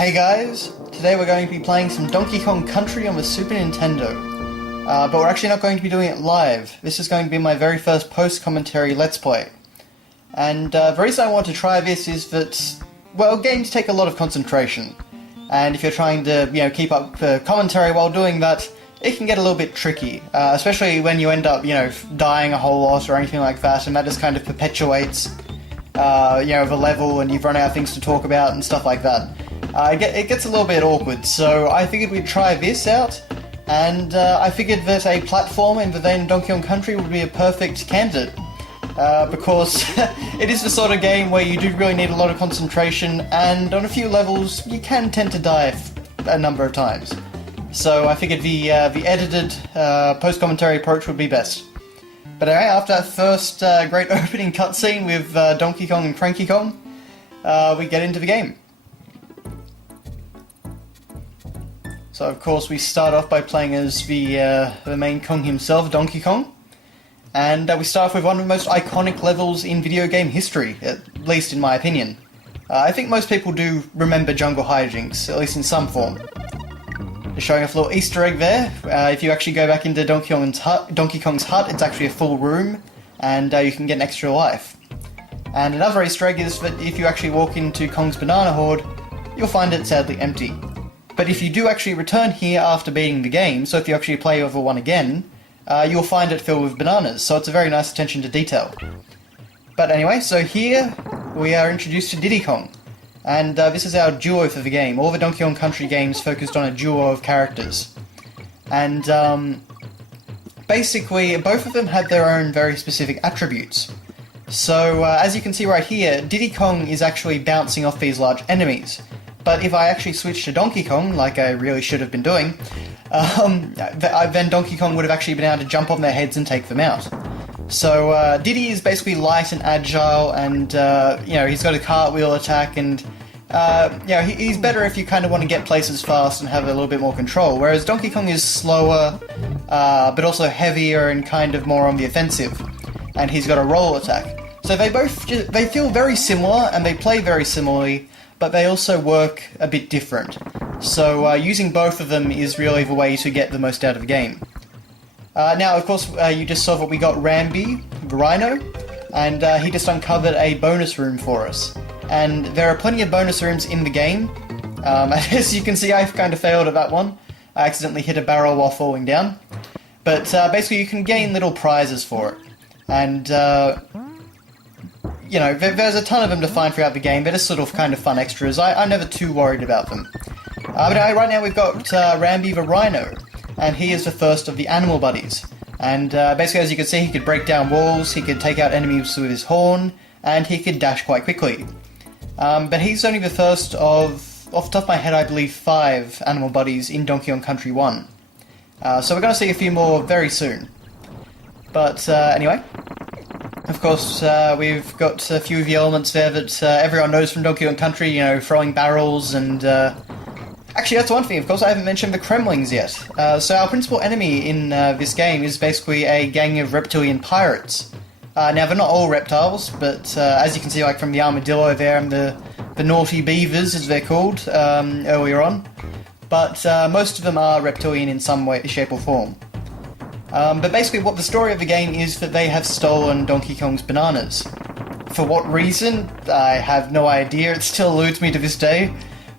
Hey guys, today we're going to be playing some Donkey Kong Country on the Super Nintendo. But we're actually not going to be doing it live. This is going to be my very first post-commentary Let's Play. And the reason I want to try this is that, well, games take a lot of concentration. And if you're trying to, keep up commentary while doing that, it can get a little bit tricky. Especially when you end up, dying a whole lot or anything like that, and that just kind of perpetuates, the level and you've run out of things to talk about and stuff like that. It gets a little bit awkward, so I figured we'd try this out, and I figured that a platform in the vein Donkey Kong Country would be a perfect candidate, because it is the sort of game where you do really need a lot of concentration, and on a few levels you can tend to die a number of times. So I figured the edited post-commentary approach would be best. But anyway, after that first great opening cutscene with Donkey Kong and Cranky Kong, we get into the game. So of course we start off by playing as the main Kong himself, Donkey Kong. And we start off with one of the most iconic levels in video game history, at least in my opinion. I think most people do remember Jungle Hijinks, at least in some form. Just showing off a little Easter egg there. If you actually go back into Donkey Kong's hut, it's actually a full room, and you can get an extra life. And another Easter egg is that if you actually walk into Kong's Banana Hoard, you'll find it sadly empty. But if you do actually return here after beating the game, so if you actually play over one again, you'll find it filled with bananas, so it's a very nice attention to detail. But anyway, so here we are introduced to Diddy Kong, and this is our duo for the game. All the Donkey Kong Country games focused on a duo of characters. And basically, both of them had their own very specific attributes. So, as you can see right here, Diddy Kong is actually bouncing off these large enemies. But if I actually switch to Donkey Kong, like I really should have been doing, then Donkey Kong would have actually been able to jump on their heads and take them out. So Diddy is basically light and agile, and he's got a cartwheel attack, and he's better if you kind of want to get places fast and have a little bit more control. Whereas Donkey Kong is slower, but also heavier and kind of more on the offensive, and he's got a roll attack. So they feel very similar and they play very similarly, but they also work a bit different. So using both of them is really the way to get the most out of the game. Now, of course, you just saw that we got Rambi, the Rhino, and he just uncovered a bonus room for us. And there are plenty of bonus rooms in the game. As you can see, I've kind of failed at that one. I accidentally hit a barrel while falling down. But basically, you can gain little prizes for it. And there's a ton of them to find throughout the game. They're just sort of kind of fun extras. I'm never too worried about them. But right now we've got Rambi the Rhino, and he is the first of the animal buddies. And basically, as you can see, he could break down walls, he could take out enemies with his horn, and he could dash quite quickly. But he's only the first of, off the top of my head, I believe 5 animal buddies in Donkey Kong Country 1. So we're going to see a few more very soon. But anyway, of course, we've got a few of the elements there that everyone knows from Donkey Kong Country, throwing barrels and... Actually, that's one thing, of course, I haven't mentioned the Kremlings yet. So our principal enemy in this game is basically a gang of reptilian pirates. Now, they're not all reptiles, but as you can see, like from the armadillo there and the naughty beavers, as they're called, earlier on. But most of them are reptilian in some way, shape or form. But basically what the story of the game is that they have stolen Donkey Kong's bananas. For what reason? I have no idea, it still eludes me to this day.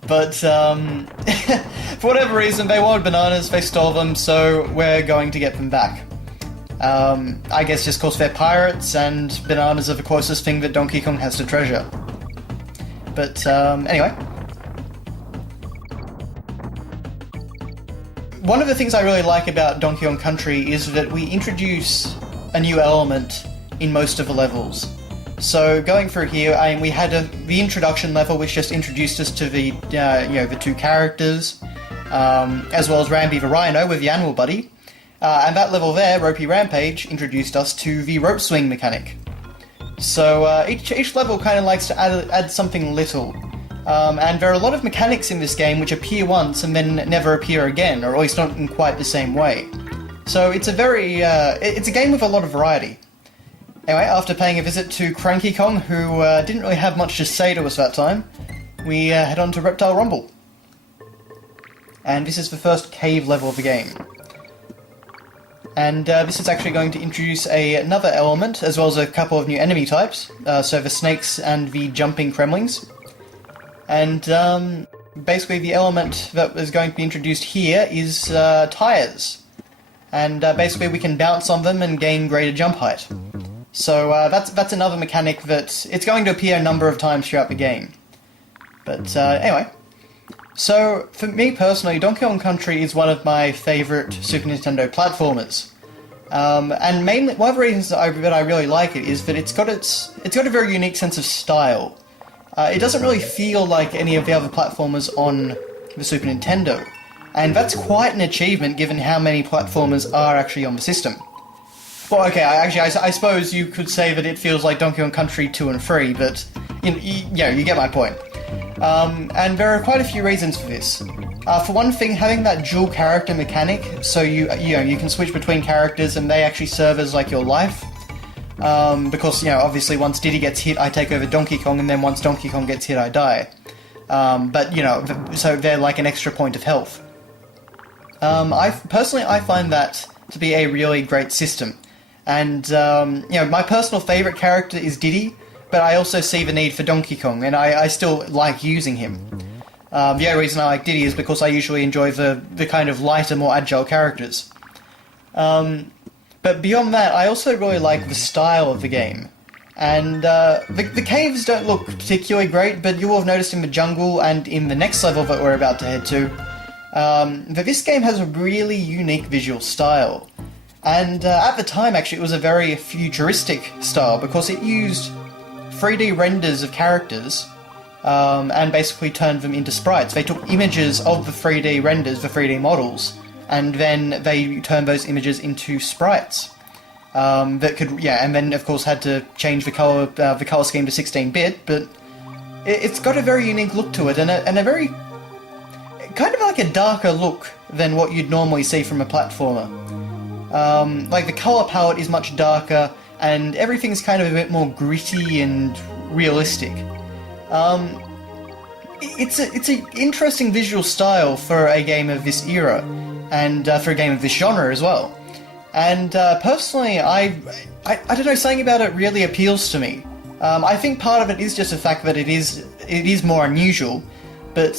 But for whatever reason, they wanted bananas, they stole them, so we're going to get them back. I guess just because they're pirates, and bananas are the closest thing that Donkey Kong has to treasure. But anyway. One of the things I really like about Donkey Kong Country is that we introduce a new element in most of the levels. So going through here, we had the introduction level, which just introduced us to the the 2 characters, as well as Rambi the Rhino with the animal buddy, and that level there, Ropey Rampage, introduced us to the rope swing mechanic. So each level kind of likes to add something little. And there are a lot of mechanics in this game which appear once and then never appear again, or at least not in quite the same way. So it's it's a game with a lot of variety. Anyway, after paying a visit to Cranky Kong, who didn't really have much to say to us that time, we head on to Reptile Rumble. and this is the first cave level of the game. And this is actually going to introduce another element, as well as a couple of new enemy types, so the snakes and the jumping Kremlings. And basically the element that is going to be introduced here is tires. And basically we can bounce on them and gain greater jump height. So that's another mechanic that it's going to appear a number of times throughout the game. But anyway, so for me personally, Donkey Kong Country is one of my favourite Super Nintendo platformers. And mainly one of the reasons that I really like it is that it's got a very unique sense of style. It doesn't really feel like any of the other platformers on the Super Nintendo, and that's quite an achievement given how many platformers are actually on the system. Well, okay, I suppose you could say that it feels like Donkey Kong Country 2 and 3, but you get my point. And there are quite a few reasons for this. For one thing, having that dual character mechanic, so you can switch between characters and they actually serve as like your life. Because, obviously once Diddy gets hit, I take over Donkey Kong, and then once Donkey Kong gets hit, I die. But, so they're like an extra point of health. I find that to be a really great system. And, my personal favourite character is Diddy, but I also see the need for Donkey Kong, and I still like using him. The only reason I like Diddy is because I usually enjoy the kind of lighter, more agile characters. But beyond that, I also really like the style of the game. And the caves don't look particularly great, but you will have noticed in the jungle and in the next level that we're about to head to, that this game has a really unique visual style. And at the time, actually, it was a very futuristic style, because it used 3D renders of characters, and basically turned them into sprites. They took images of the 3D renders, the 3D models, and then they turned those images into sprites. That could, and then of course had to change the color scheme to 16-bit, but it's got a very unique look to it, and a very kind of like a darker look than what you'd normally see from a platformer. Like the color palette is much darker, and everything's kind of a bit more gritty and realistic. It's an interesting visual style for a game of this era, and for a game of this genre as well. And personally, I don't know, something about it really appeals to me. I think part of it is just the fact that it is more unusual, but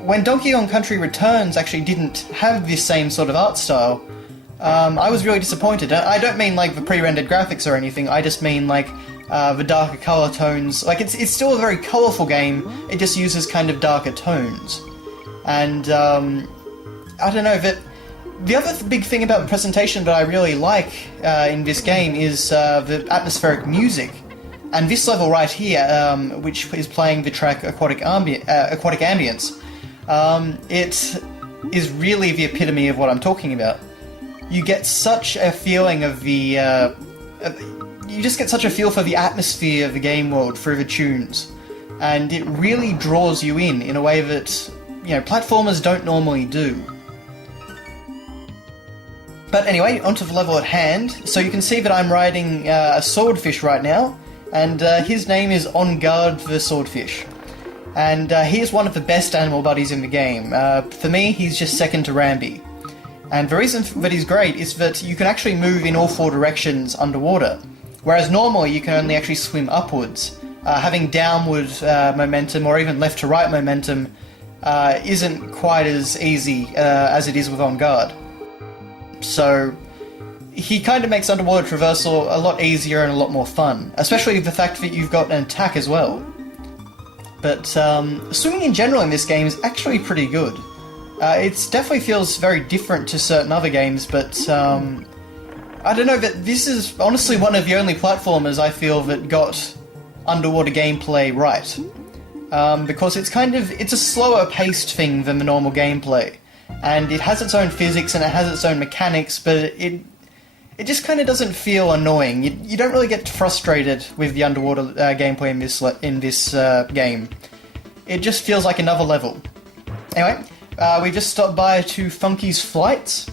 when Donkey Kong Country Returns actually didn't have this same sort of art style, I was really disappointed. I don't mean like the pre-rendered graphics or anything, I just mean like the darker colour tones. Like it's still a very colourful game, it just uses kind of darker tones. And I don't know, the other big thing about the presentation that I really like in this game is the atmospheric music. And this level right here, which is playing the track Aquatic Ambience, it is really the epitome of what I'm talking about. You get such a feeling of the... you just get such a feel for the atmosphere of the game world through the tunes. And it really draws you in a way that, platformers don't normally do. But anyway, onto the level at hand. So you can see that I'm riding a swordfish right now, and his name is On Guard the Swordfish. And he is one of the best animal buddies in the game. For me, he's just second to Rambi. And the reason that he's great is that you can actually move in all four directions underwater, whereas normally you can only actually swim upwards. Having downward momentum, or even left to right momentum, isn't quite as easy as it is with On Guard. So he kind of makes underwater traversal a lot easier and a lot more fun, especially the fact that you've got an attack as well. But swimming in general in this game is actually pretty good. It definitely feels very different to certain other games, but I don't know, that this is honestly one of the only platformers I feel that got underwater gameplay right. Because it's a slower paced thing than the normal gameplay. And it has its own physics and it has its own mechanics, but it just kind of doesn't feel annoying. You don't really get frustrated with the underwater gameplay in this game. It just feels like another level. Anyway, we just stopped by to Funky's Flights,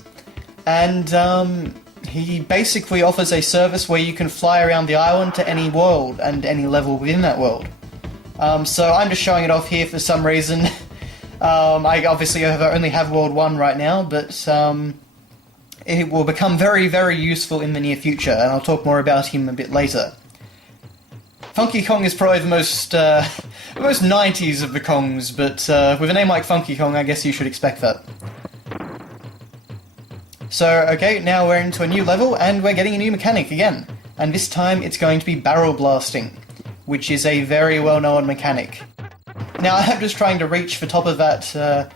and he basically offers a service where you can fly around the island to any world and any level within that world. So I'm just showing it off here for some reason. I obviously only have World 1 right now, but it will become very, very useful in the near future, and I'll talk more about him a bit later. Funky Kong is probably the most 90s of the Kongs, but with a name like Funky Kong, I guess you should expect that. So, okay, now we're into a new level, and we're getting a new mechanic again. And this time it's going to be barrel blasting, which is a very well-known mechanic. Now, I'm just trying to reach the top of that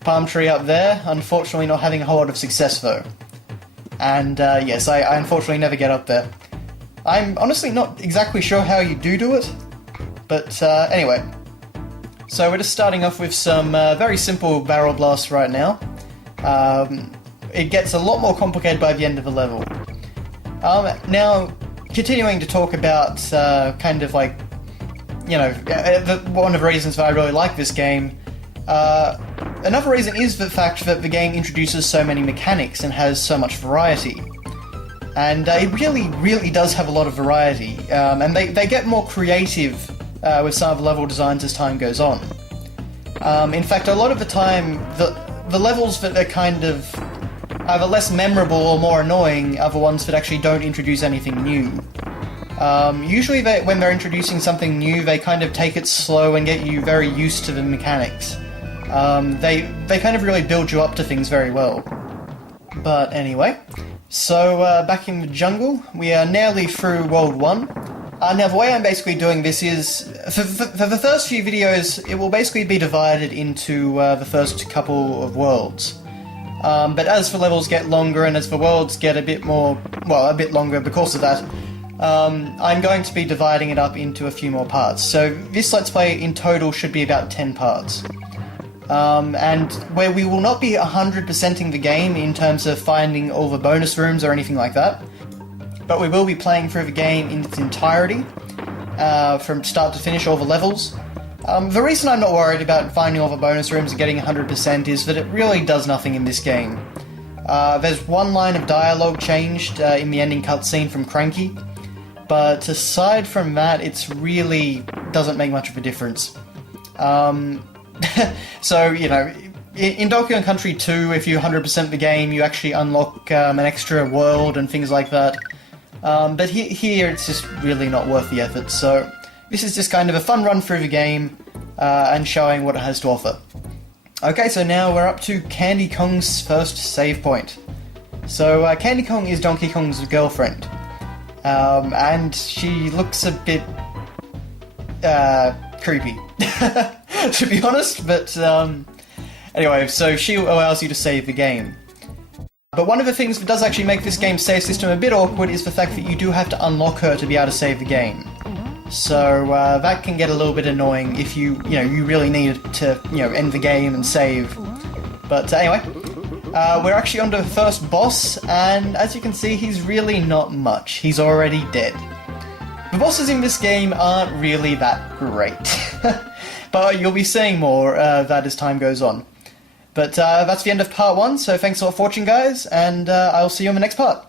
palm tree up there, unfortunately not having a whole lot of success though. And yes, I unfortunately never get up there. I'm honestly not exactly sure how you do it, but anyway. So we're just starting off with some very simple barrel blasts right now. It gets a lot more complicated by the end of the level. Now, continuing to talk about kind of like, you know, one of the reasons that I really like this game, another reason is the fact that the game introduces so many mechanics and has so much variety. And it really, really does have a lot of variety, and they get more creative with some of the level designs as time goes on. In fact, a lot of the time, the levels that are kind of either less memorable or more annoying are the ones that actually don't introduce anything new. Usually when they're introducing something new, they kind of take it slow and get you very used to the mechanics. They kind of really build you up to things very well. But anyway, so back in the jungle, we are nearly through World 1. Now the way I'm basically doing this is, for the first few videos, it will basically be divided into the first couple of worlds. But as the levels get longer and as the worlds get a bit longer because of that, I'm going to be dividing it up into a few more parts. So this Let's Play in total should be about 10 parts. And where we will not be 100%ing the game in terms of finding all the bonus rooms or anything like that, but we will be playing through the game in its entirety, from start to finish, all the levels. The reason I'm not worried about finding all the bonus rooms and getting 100% is that it really does nothing in this game. There's one line of dialogue changed in the ending cutscene from Cranky, but aside from that, it's really doesn't make much of a difference. So, you know, in Donkey Kong Country 2, if you 100% the game, you actually unlock an extra world and things like that. But here, it's just really not worth the effort, so this is just kind of a fun run through the game, and showing what it has to offer. Okay, so now we're up to Candy Kong's first save point. So, Candy Kong is Donkey Kong's girlfriend, and she looks a bit creepy, to be honest, but anyway, so she allows you to save the game. But one of the things that does actually make this game's save system a bit awkward is the fact that you do have to unlock her to be able to save the game. So that can get a little bit annoying if you really need to, end the game and save. But anyway, we're actually on to the first boss, and as you can see, he's really not much. He's already dead. The bosses in this game aren't really that great, but you'll be seeing more of that as time goes on. But that's the end of part 1, so thanks a lot for watching, guys, and I'll see you on the next part.